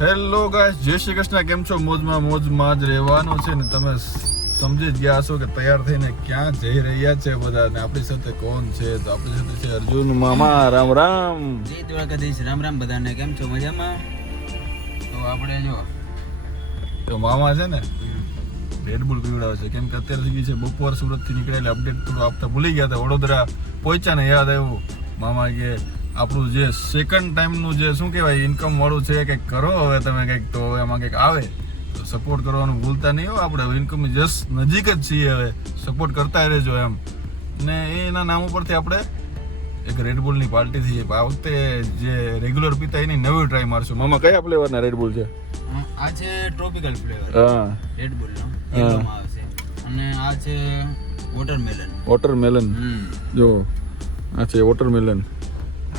Hello guys, જય શ્રી કૃષ્ણ. કેમ છો? મોજમાં જ રહેવાનું છે ને. તમે સમજી જ ગયા છો કે તૈયાર થઈને ક્યાં જઈ રહ્યા છે બધા. ને આપણી સાથે કોણ છે? તો આપણી સાથે છે અર્જુન મામા. રામ રામ. જય દ્વારકાધીશ. રામ રામ બધાને. કેમ છો? મજામાં? તો આપણે જો તો મામા છે ને રેડબુલ પીવડાવે છે, કેમ કે અત્યારે થઈ ગઈ છે બપોર. સુરતથી નીકળેલા અપડેટ થોડું આપતા ભૂલી ગયા હતા. વડોદરા પહોંચ્યા ને યાદ આવ્યું મામા કે આપણું જે સેકન્ડ ટાઈમનું જે શું કહેવાય ઇન્કમ વાળું છે કંઈક કરો હવે તમે કંઈક, તો એમાં કંઈક આવે તો સપોર્ટ કરવાનું ભૂલતા નહીં હો. આપણે હવે ઇન્કમની જસ્ટ નજીક જ છીએ, હવે સપોર્ટ કરતા રહેજો એમ. ને એના નામ ઉપરથી આપણે એક રેડબુલની પાર્ટી થઈ. આ વખતે જે રેગ્યુલર પીતા એની નવી ટ્રાય મારશું. મામા કયા ફ્લેવરના રેડબુલ છે? આ છે ટ્રોપિકલ ફ્લેવર હા, રેડબુલનો યલોમાં આવશે, અને આ છે વોટરમેલન. વોટરમેલન જો આ છે વોટરમેલન.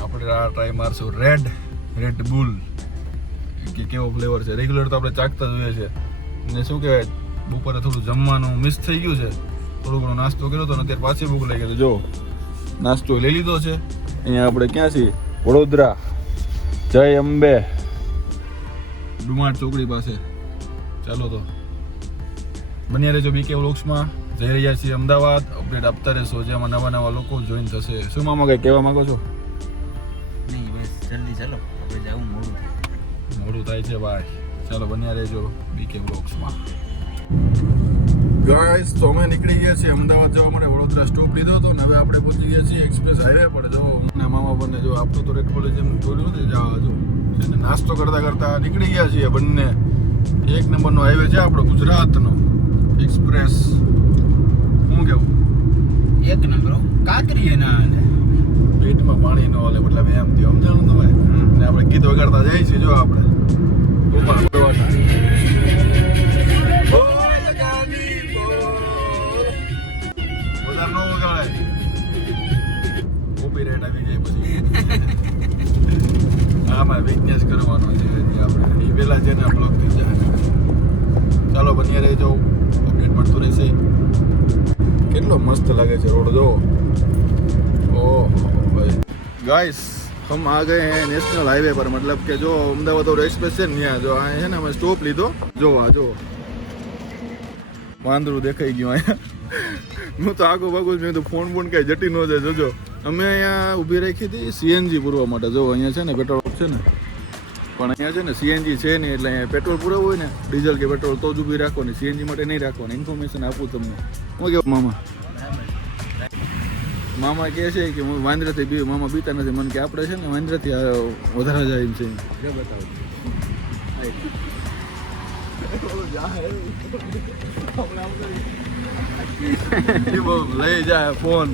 આપણે આ ટ્રાય મારશું રેડ બુલ કે કેવો ફ્લેવર છે. રેગ્યુલર તો આપણે ચાખતા જ હોઈએ છીએ. ને શું કહેવાય બપોરે થોડું જમવાનું મિસ થઈ ગયું છે, થોડો ઘણો નાસ્તો કર્યો હતો ને અત્યારે પાછી ભૂખ લાગી ગઈ. જો નાસ્તો લઈ લીધો છે. અહીંયા આપણે ક્યાં છીએ? વડોદરા જય અંબે ડુમાટ ચોકડી પાસે. ચાલો તો બન્યા રહેજો બીકે વ્લોગ્સમાં. જઈ રહ્યા છીએ અમદાવાદ. અપડેટ આપતા રહેશો, જેમાં નવા લોકો જોઈન થશે. શું મામા કંઈ કહેવા માંગો છો? નહીં, બસ જલ્દી ચાલો, આપણે જવું મોડું થાય છે ભાઈ. ચાલો બન્યા રહેજો બીકે વ્લોગ્સમાં. ગાઈસ, તો અમે નીકળી ગયા છીએ અમદાવાદ જવા માટે. વડોદરા સ્ટોપ લીધો હતો ને હવે આપણે પહોંચી ગયા છીએ એક્સપ્રેસ હાઈવે પર. જો મને મામા બંને જો આપણું તો રેડ કોલેજ એમ જોયું નથી જવા જો નાસ્તો કરતા નીકળી ગયા છીએ બંને. એક નંબરનો હાઈવે છે આપણો ગુજરાતનો એક્સપ્રેસ. શું કેવું? એક નંબર કાકરી ના પેટમાં પાણી ન હાલે મતલબ એમ થયું, સમજાણું તમે? ને આપણે ગીત વગાડતા જાય છે જો આપણે વધારે ન વગાડે, કોપીરાઈટ આવી જાય પછી. આમાં વિજ્ઞાસ કરવાનો છે આપણે, એ પેલા છે ને બ્લોક થઈ જાય. ચાલો બન્યા રહેજો, અપડેટ મળતું રહેશે. કેટલો મસ્ત લાગે છે રોડ જો. ઓહ ભાઈ गाइस, हम आ गए हैं नेशनल हाईवे पर. मतलब કે જો અમદાવાદ और एक्सप्रेस છે ને ત્યાં જો આ છે ને અમે સ્ટોપ લીધો. જો આ જો વાંદરું દેખાઈ ગયું અહીંયા. હું તો આગો ભાગું મેં તો ફોન કઈ જટી ન જાય. જોજો અમે અહીંયા ઊભી રાખી હતી સીએનજી પૂરવા માટે. જો અહીંયા છે ને પેટ્રોલ પંપ છે ને, પણ અહીંયા છે ને સીએનજી છે નહીં, એટલે અહીંયા પેટ્રોલ પૂરવું હોય ને ડીઝલ કે પેટ્રોલ તો જ ઊભી રાખવાની, સીએનજી માટે નહીં રાખવાની. ઇન્ફોર્મેશન આપું તમને. હું કેવું મામા કહે છે કે હું વાંદરાથી બી મામા બીતા નથી. મને કે આપણે છે ને વાંદરાથી વધારે જાય એમ છે. લઈ જાય ફોન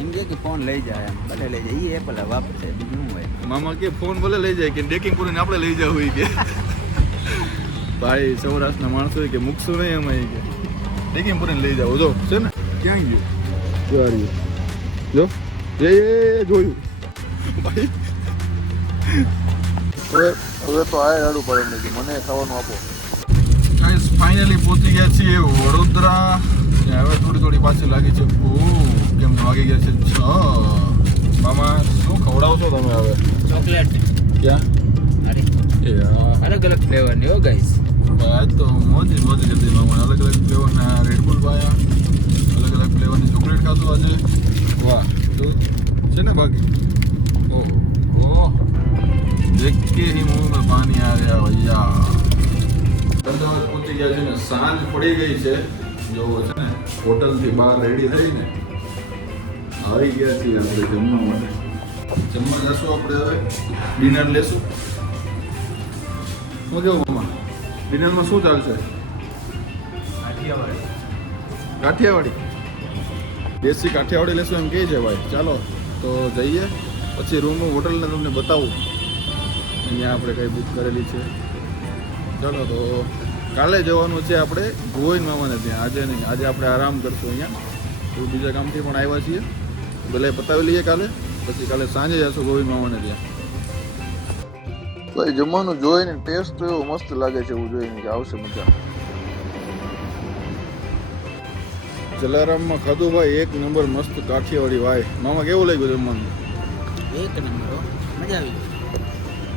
એમ કે ફોન લઈ જાય, એમ ભલે લઈ જાય, એ એપલ વાપરશે, બીજું શું હોય. મામા કે ફોન ભલે લઈ જાય કે ડેકિંગ પૂરીને આપણે લઈ જવું હોય કે ભાઈ સૌરાષ્ટ્રના માણસો કે મૂકશું નહીં એમાં કે ડેકિંગ પૂરીને લઈ જાવ. જો છે ને ક્યાં ગયું જો એ જોયું ભાઈ. હવે તો આ રાડું પડે એમ નથી, મને ખાવાનું આપો. ગાઈસ, ફાઇનલી પહોંચી ગયા છીએ વડોદરા. હવે થોડી પાછી લાગી છે કેમ વાગી ગયા છે 6. મામા શું ખવડાવશો તમે હવે? ચોકલેટ. ક્યાં? અરે અલગ અલગ ફ્લેવરની હો ગાઈસ. આજ તો મોજ કરી મામા. અલગ અલગ ફ્લેવરના રેડબુલ પાયા, અલગ અલગ ફ્લેવરની ચોકલેટ ખાધું આજે. વાહ, છે ને બાકી. ઓહ દેખ કે ही मुंह में पानी आ गया भैया. અમદાવાદ પહોંચી ગયા છે ને સાંજ પડી ગઈ છે. જો છે ને હોટલથી બહાર રેડી થઈને આવી ગયા છીએ આપણે જમવા માટે. જમવા જશું આપણે હવે, ડિનર લેશું. શું કેવું મામા, ડિનરમાં શું ચાલશે? કાઠિયાવાડી દેશી કાઠિયાવાડી લેશું એમ કહે છે ભાઈ. ચાલો તો જઈએ, પછી રૂમ હોટલને તમને બતાવું. અહીંયા આપણે કંઈ બુક કરેલી છે. ચાલો તો કાલે જવાનું છે આપણે ગોવિંદ મામાને ત્યાં. આજે નહીં, આજે આપણે આરામ કરશું અહીંયા. તો બીજા કામથી પણ આવ્યા છીએ, ભલે પતાવી લઈએ કાલે. પછી કાલે સાંજે જશું ગોવિંદ મામાને ત્યાં. ભાઈ જમવાનું જોઈને ટેસ્ટ તો એવો મસ્ત લાગે છે, એવું જોઈને કે આવશે મજા. જલારામમાં ખાધું ભાઈ, એક નંબર મસ્ત કાઠિયાવાડી ભાઈ. મામા કેવું લાગ્યું જમવાનું? એક નંબર, મજા આવી ગઈ.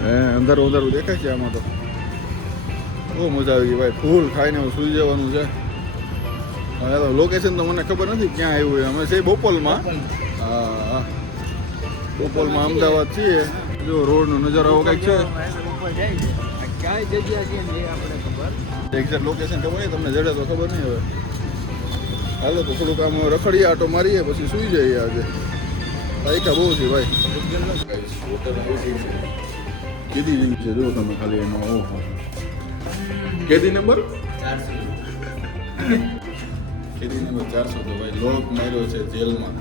અંધારું દેખાય છે આમાં તો. બહુ મજા આવી ગઈ ભાઈ. ફૂલ ખાઈને હવે સૂઈ જવાનું છે. હવે તો લોકેશન તો મને ખબર નથી ક્યાં આવ્યું છે. અમે છે બોપલમાં. હા, બોપલમાં અમદાવાદ છીએ. જો રોડનો નજારો આવો કંઈક છે. એક્ઝેક્ટ લોકેશન ખબર નહીં તમને, જડે તો ખબર નહીં હવે. હાલો તો થોડુંક આમ રખડીએ, આટો મારીએ, પછી સૂઈ જઈએ. આજે તારીખા બહુ છે ભાઈ. કેદી જેવી છે જો તમે ખાલી એનો. ઓહો, કેદી નંબર 400. કેદી નંબર 400 તો ભાઈ લોક માર્યો છે જેલમાં.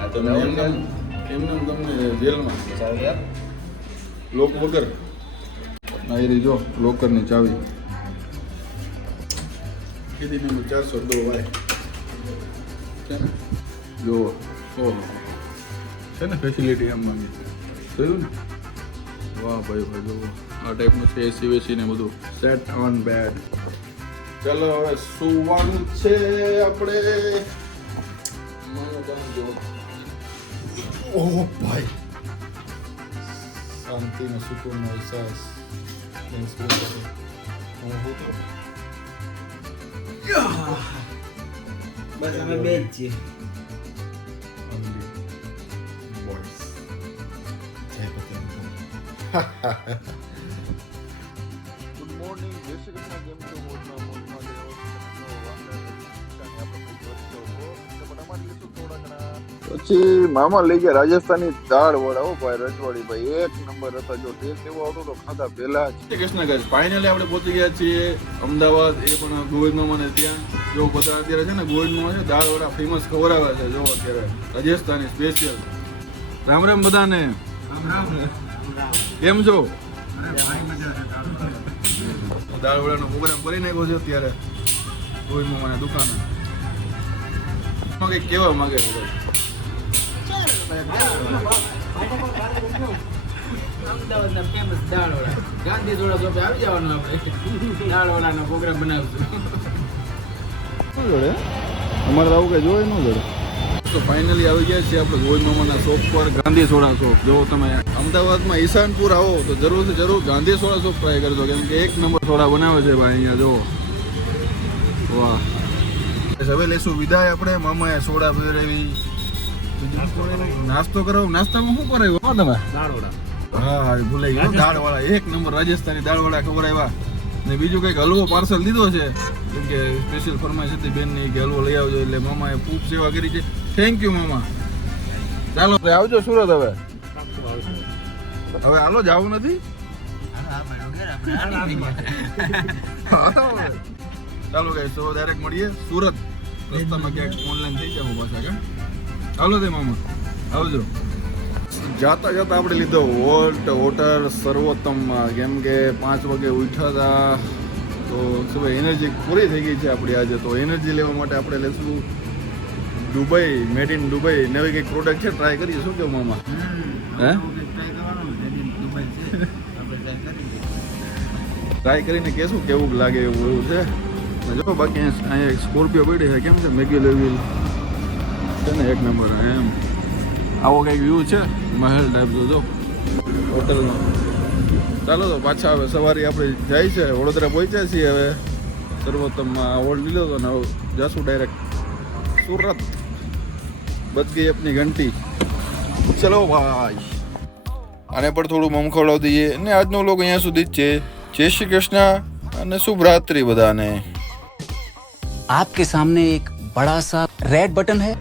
આ તમે એમને તમને જેલમાં લોક વગર નાયરી જો લોકરની ચાવી. કેદી નંબર 400 દો ભાઈ છે ને. જો ઓહો છે ને ફેસિલિટી આમ માંગી જોયું ને. વાહ ભાઈ ભાઈ જો આ ટાઈપનું છે. એસી વેસી ને બધું સેટ ઓન બેડ. ચાલો હવે સુવાનું છે આપણે. ઓહ ભાઈ શાંતિ ને સુકૂનનો અહેસાસ. બસ અમે બે જ છીએ. ગુડ મોર્નિંગ, જય શ્રી કૃષ્ણ. કેમ છો? મોજમાં પછી મામા લઈ ગયા રાજસ્થાની દાળ વડા. હો ભાઈ રજવાડી ભાઈ એક નંબર હતા. જો ટેસ્ટ એવો આવતો તો ખાધા પહેલા જ. કૃષ્ણ ગાઈસ ફાઇનલી આપણે પહોંચી ગયા છીએ અમદાવાદ. એ પણ ગોવિંદ મામાને ત્યાં. જો બધા અત્યારે છે ને ગોવિંદ મામા છે દાળ વડા ફેમસ ખવડાવે છે. જો અત્યારે રાજસ્થાની સ્પેશિયલ. રામ રામ બધાને. કેમ છો? દાળ વડાનો પ્રોગ્રામ કરી નાખ્યો છે અત્યારે ગોવિંદ મામાની દુકાને. કંઈક કહેવા માંગે છે ભાઈ. અમદાવાદના ફેમસ દાળ વડા ગાંધી જોડા ચોપે આવી જવાનું. આપણે દાળ વડાનો પ્રોગ્રામ બનાવશું. શું જોડે અમારે આવું કઈ જોઈ ન જોડે. તો ફાઇનલી આવી ગયા છીએ આપણે ગોવિંદ મામાના શોપ પર, ગાંધી સોડા શોપ. જો તમે અમદાવાદમાં ઈશાનપુર આવો તો જરૂરથી જરૂર ગાંધી સોડા શોપ ટ્રાય કરજો, કેમ કે એક નંબર સોડા બનાવે છે ભાઈ અહીંયા. જો વાહ. હવે લેશું વિદાય આપણે. મામાએ સોડા પીવડાવી. નાસ્તો કરો. નાસ્તામાં શું કરાવ્યું તમે? દાળ વડા. હા ભૂલાઈ ગયો. દાળ વાળા એક નંબર રાજસ્થાની દાળ વાળા ખવડાવ્યા. ને બીજું કંઈક હલવો પાર્સલ દીધો છે, કેમ કે સ્પેશિયલ ફરમાઈશ હતી બેનની કે હલવો લઈ આવજો, એટલે મામાએ ખૂબ સેવા કરી છે. થેન્ક યુ મામા. ચાલો આવજો સુરત. હવે હાલો જવું નથી. ચાલો ગાઈસ તો ડાયરેક્ટ મળીએ સુરત. રસ્તામાં ક્યાંક ઓનલાઈન થઈ જાવ પાછા. કે ચાલો તે મામા આવજો. જાતા જાતા આપણે લીધો વોલ્ટ વોટર સર્વોત્તમમાં, કેમ કે 5 વાગે ઉઠ્યા હતા તો શું ભાઈ એનર્જી પૂરી થઈ ગઈ છે આપણી આજે. તો એનર્જી લેવા માટે આપણે લેશું દુબઈ, મેડ ઇન દુબઈ. નવી કંઈક પ્રોડક્ટ છે, ટ્રાય કરીએ. શું કેવું મામા? હે ટ્રાય કરીને કહેશું કેવું લાગે એવું છે. જો બાકી અહીંયા એક સ્કોર્પિયો પડી છે. કેમ છે? મેગી લેવી છે ને એક નંબર. એમ આવો કંઈક વ્યૂ છે મહેલ ટાઈપ. જો હોટલનો. ચાલો તો પાછા હવે સવારે આપણે જાય છે વડોદરા પહોંચ્યા છીએ. હવે સર્વોત્તમમાં હોલ્ડ લીધો હતો ને હવે જશું ડાયરેક્ટ સુરત. બચ ગઈ આપની ઘંટી. ચલો ભાઈ આને પણ થોડું મમ ખવડાવી દઈએ. અને આજનો લોગ અહીંયા સુધી જ છે. જય શ્રી કૃષ્ણ અને શુભ રાત્રિ બધાને. आपके सामने एक बड़ा सा रेड बटन है,